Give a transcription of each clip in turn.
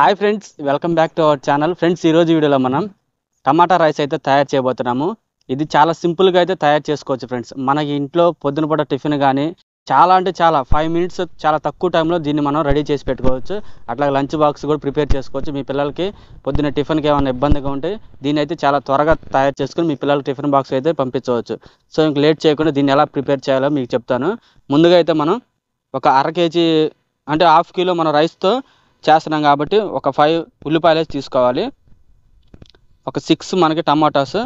Hi friends, welcome back to our channel. Friends, ఈరోజు వీడియోలో మనం టమాటా రైస్ అయితే తయారు చేయబోతున్నాము. ఇది చాలా సింపుల్గా అయితే తయారు చేసుకోవచ్చు ఫ్రెండ్స్. మనకి ఇంట్లో పొద్దున పూట టిఫిన్ కానీ చాలా అంటే చాలా 5 మినిట్స్ చాలా తక్కువ టైంలో దీన్ని మనం రెడీ చేసి పెట్టుకోవచ్చు. అట్లా లంచ్ బాక్స్ కూడా ప్రిపేర్ చేసుకోవచ్చు. మీ పిల్లలకి పొద్దున్న టిఫిన్కి ఏమైనా ఇబ్బందిగా ఉంటే దీన్ని అయితే చాలా త్వరగా తయారు చేసుకుని మీ పిల్లలకి టిఫిన్ బాక్స్ అయితే పంపించవచ్చు. సో ఇంక లేట్ చేయకుండా దీన్ని ఎలా ప్రిపేర్ చేయాలో మీకు చెప్తాను. ముందుగా అయితే మనం ఒక అర కేజీ అంటే హాఫ్ కిలో మన రైస్తో చేస్తున్నాం కాబట్టి ఒక 5 ఉల్లిపాయలు తీసుకోవాలి. ఒక 6 మనకి టమాటాస్,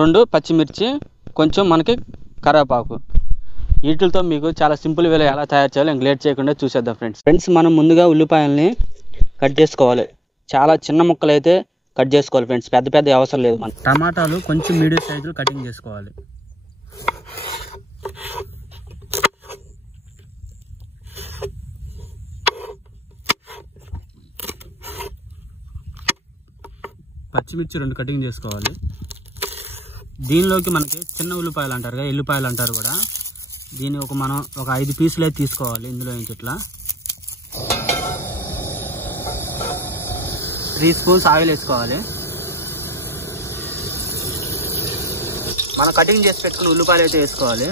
2 పచ్చిమిర్చి, కొంచెం మనకి కరివేపాకు. వీటితో మీకు చాలా సింపుల్ వేలో ఎలా తయారు చేయాలో ఇంక లేట్ చేయకుండా చూసేద్దాం ఫ్రెండ్స్. మనం ముందుగా ఉల్లిపాయల్ని కట్ చేసుకోవాలి. చాలా చిన్న ముక్కలు అయితే కట్ చేసుకోవాలి ఫ్రెండ్స్, పెద్ద పెద్ద అవసరం లేదు. మన టమాటాలు కొంచెం మీడియం సైజులో కటింగ్ చేసుకోవాలి. పచ్చిమిర్చి 2 కటింగ్ చేసుకోవాలి. దీనిలోకి మనకి చిన్న ఉల్లిపాయలు అంటారు కదా, ఎల్లిపాయలు అంటారు కూడా. దీన్ని మనం ఒక 5 పీసులు అయితే తీసుకోవాలి. ఇందులో నుంచి ఇట్లా 3 స్పూన్స్ ఆయిల్ వేసుకోవాలి. మనం కటింగ్ చేసి పెట్టుకున్న ఉల్లిపాయలు అయితే వేసుకోవాలి.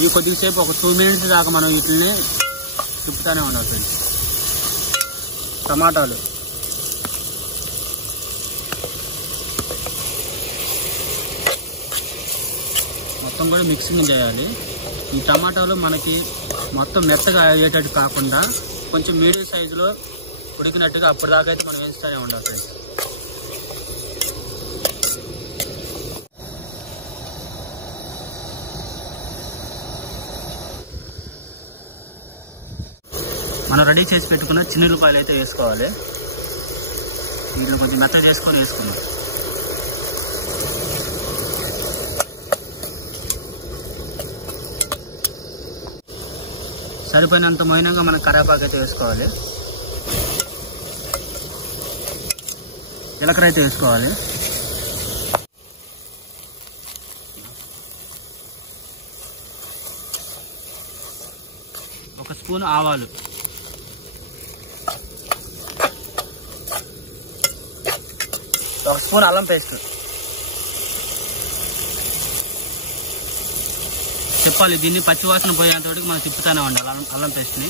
ఇవి కొద్దిసేపు ఒక 2 మినిట్స్ దాకా మనం వీటిని తిప్పుతూనే ఉండాలి ఫ్రెండ్స్. టమాటాలు మొత్తం కూడా మిక్సింగ్ చేయాలి. ఈ టమాటాలు మనకి మొత్తం మెత్తగా అయ్యేటట్టు కాకుండా కొంచెం మీడియం సైజులో ఉడికినట్టుగా అప్పటిదాకా అయితే మనం వేస్తూనే ఉండాలి ఫ్రెండ్స్. మనం రెడీ చేసి పెట్టుకున్న చిన్న ఉల్లిపాయలు అయితే వేసుకోవాలి. వీటిని కొంచెం మెత్తగా చేసుకొని వేసుకున్నాం. సరిపోయినంత మోయినంగా మనం కరివేపాకు అయితే వేసుకోవాలి. జీలకర్ర అయితే వేసుకోవాలి. ఒక స్పూన్ ఆవాలు, ఒక స్పూన్ అల్లం పేస్ట్. చెప్పాలి, దీన్ని పచ్చివాసన పోయేంతవరకు మనం తిప్పుతూనే ఉండాలి అల్లం పేస్ట్ని.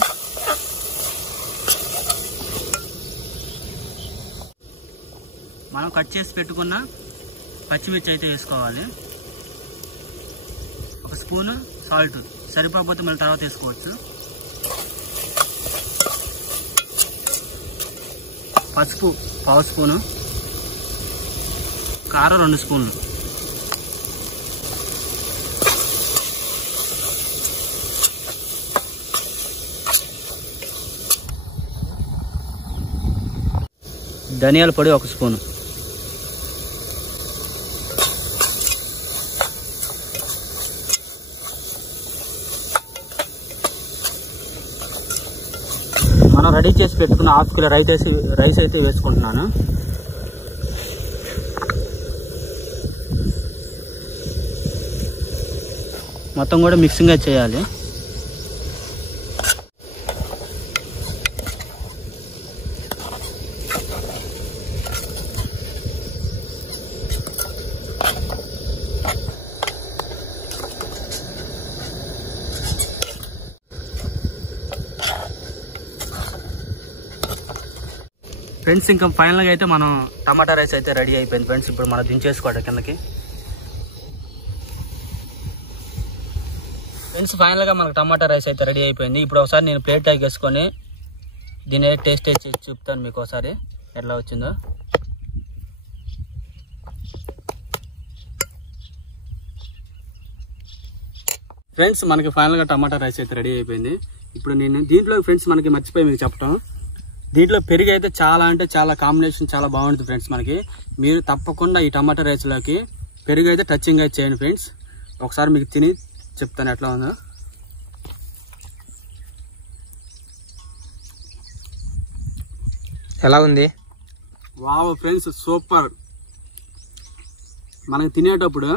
మనం కట్ చేసి పెట్టుకున్న పచ్చిమిర్చి అయితే వేసుకోవాలి. ఒక స్పూన్ సాల్ట్, సరిపోకపోతే మళ్ళీ తర్వాత వేసుకోవచ్చు. పసుపు 1/2 స్పూను, కారం 2 స్పూన్లు, ధనియాల పొడి 1 స్పూను. మనం రెడీ చేసి పెట్టుకున్న హాఫ్ కిలో రైస్ అయితే వేసుకుంటున్నాను. మొత్తం కూడా మిక్సింగ్ చేయాలి. ఫ్రెండ్స్, ఇంకా ఫైనల్గా అయితే మనం టమాటా రైస్ అయితే రెడీ అయిపోయింది ఫ్రెండ్స్. ఇప్పుడు మనం దించేసుకోవడం కిందకి. ఫ్రెండ్స్, ఫైనల్గా మనకు టమాటా రైస్ అయితే రెడీ అయిపోయింది. ఇప్పుడు ఒకసారి నేను ప్లేట్ వేసుకొని దీని టేస్ట్ చేసి చూపుతాను మీకు ఒకసారి ఎట్లా వచ్చిందో. ఫ్రెండ్స్, మనకి ఫైనల్గా టమాటా రైస్ అయితే రెడీ అయిపోయింది. ఇప్పుడు నేను దీంట్లో ఫ్రెండ్స్ మనకి మర్చిపోయి మీకు చెప్పడం, దీంట్లో పెరుగు అయితే చాలా అంటే చాలా కాంబినేషన్ చాలా బాగుంటుంది ఫ్రెండ్స్. మనకి మీరు తప్పకుండా ఈ టమాటా రైస్లోకి పెరుగు అయితే టచింగ్ అయితే చేయండి ఫ్రెండ్స్. ఒకసారి మీకు తిని చెప్తాను ఎట్లా ఉందో. ఎలా ఉంది? Wow friends, super. మనకి తినేటప్పుడు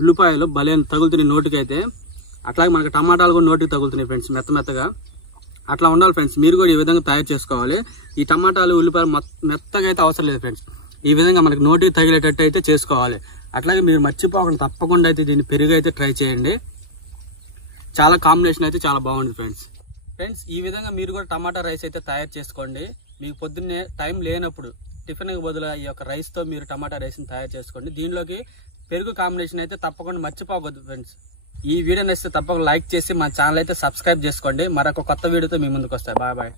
ఉల్లిపాయలు భలే తగులుతున్నాయి నోటికైతే, అట్లాగే మనకి టమాటాలు కూడా నోటికి తగులుతున్నాయి ఫ్రెండ్స్ మెత్తగా. అట్లా ఉండాలి ఫ్రెండ్స్. మీరు కూడా ఈ విధంగా తయారు చేసుకోవాలి. ఈ టమాటాలు ఉల్లిపాయలు మెత్తగా అయితే అవసరం లేదు ఫ్రెండ్స్, ఈ విధంగా మనకి నోటికి తగిలేటట్టు అయితే చేసుకోవాలి. అట్లాగే మీరు మర్చిపోకుండా తప్పకుండా అయితే దీన్ని పెరుగు అయితే ట్రై చేయండి. చాలా కాంబినేషన్ అయితే చాలా బాగుంది ఫ్రెండ్స్. ఈ విధంగా మీరు కూడా టమాటా రైస్ అయితే తయారు చేసుకోండి. మీకు పొద్దున్నే టైం లేనప్పుడు టిఫిన్కి బదులు ఈ యొక్క రైస్తో మీరు టమాటా రైస్ని తయారు చేసుకోండి. దీనిలోకి పెరుగు కాంబినేషన్ అయితే తప్పకుండా మర్చిపోవద్దు ఫ్రెండ్స్. ఈ వీడియో నచ్చితే తప్పకుండా లైక్ చేసి మా ఛానల్ అయితే సబ్స్క్రైబ్ చేసుకోండి. మరొక కొత్త వీడియోతో మీ ముందుకు వస్తాయి. Bye bye.